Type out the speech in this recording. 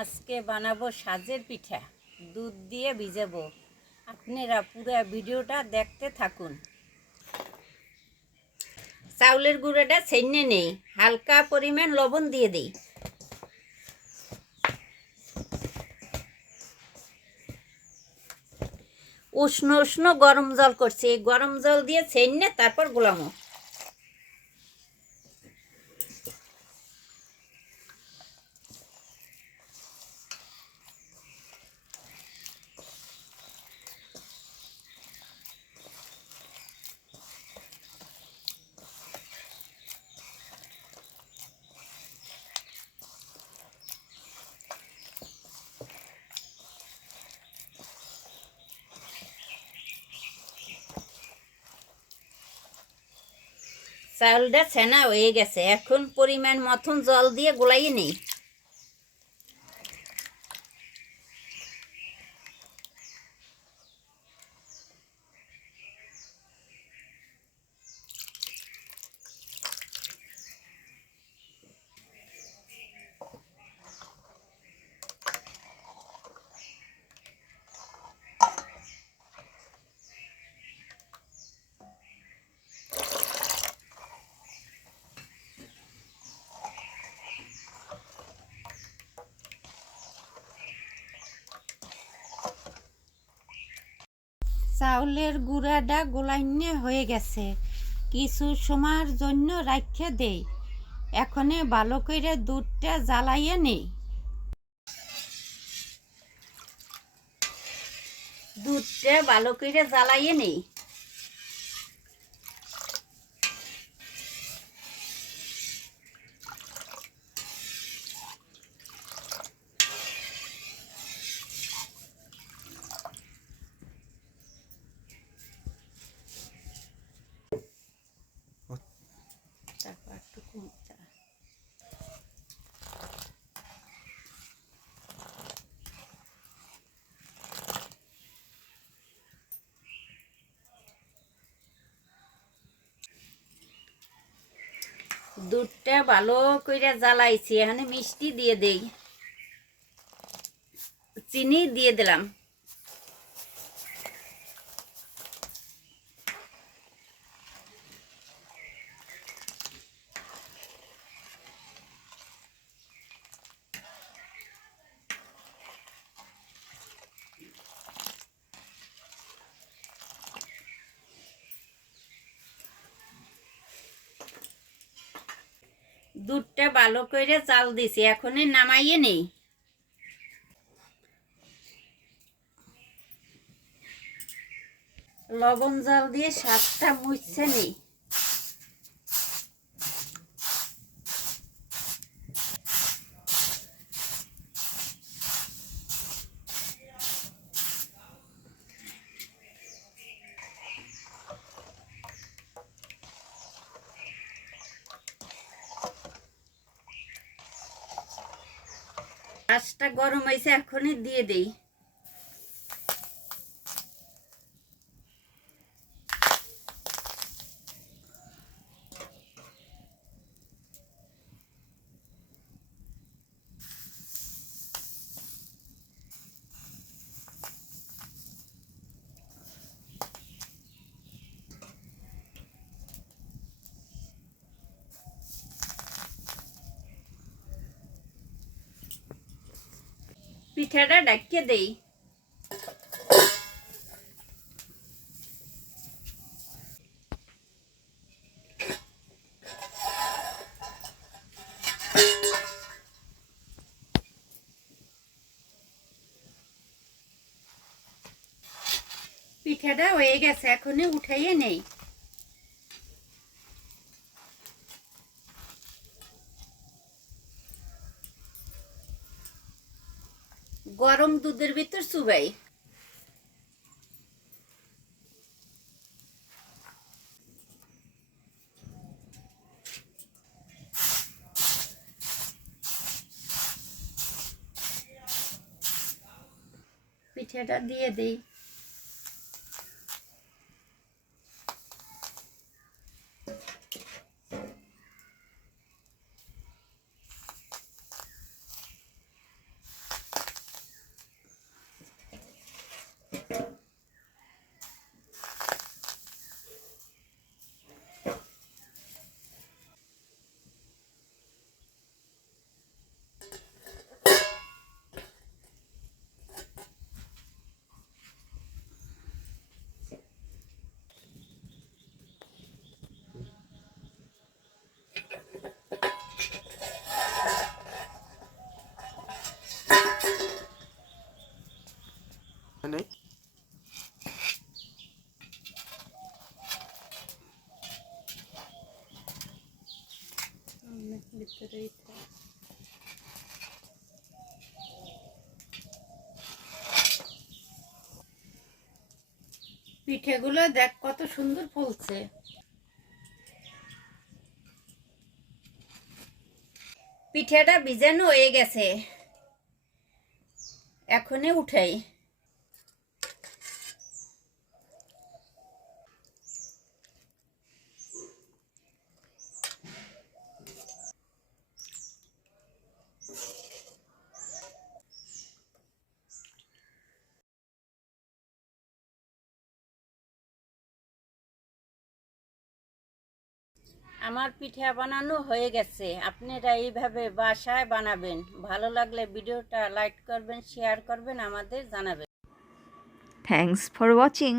আজকে বানাবো সাজের পিঠা, দুধ দিয়ে ভিজাবো। আপনারা পুরো ভিডিওটা দেখতে থাকুন। চাউলের গুঁড়োটা ছেনে নেই, হালকা পরিমাণ লবণ দিয়ে দিই। উষ্ণ উষ্ণ গরম জল করছি, গরম জল দিয়ে ছেনে তারপর গোলামো। চাউলটা ছেনা হয়ে গেছে, এখন পরিমাণ মতন জল দিয়ে গোলাইয়ে নেই। চাউলের গুঁড়াটা গোলাইনে হয়ে গেছে, কিছু সময়ের জন্য রাখে দেই। এখনে ভালো করে দুধটা জ্বালাইয়ে নেই। দুধটা ভালো করে জ্বালাইয়ে নেই। তারপর একটু কমতে দুধটা ভালো করে জ্বালাইছি, এখানে মিষ্টি দিয়ে দেই, চিনি দিয়ে দিলাম। দুধটা ভালো করে চাল দিছি, এখন নামাইয়ে নেই। লবণ জল দিয়ে স্বাদটা মুছছে নেই। আঁচটা গরম হয়েছে, এখনই দিয়ে দেই। পিঠাটা ঢাকিয়ে দেই। পিঠাটা হয়ে গেছে, এখনই উঠাইয়ে নেই। গরম দুধের ভিতর চুবাই। পিঠাটা দিয়ে দেই। পিঠেগুলো দেখ কত সুন্দর ফুলছে। পিঠেটা ভিজানো হয়ে গেছে, এখনই উঠাই। আমার পিঠা বানানো হয়ে গেছে, আপনারা এইভাবে বাসায় বানাবেন। ভালো লাগলে ভিডিওটা লাইক করবেন, শেয়ার করবেন, আমাদের জানাবেন। Thanks for watching.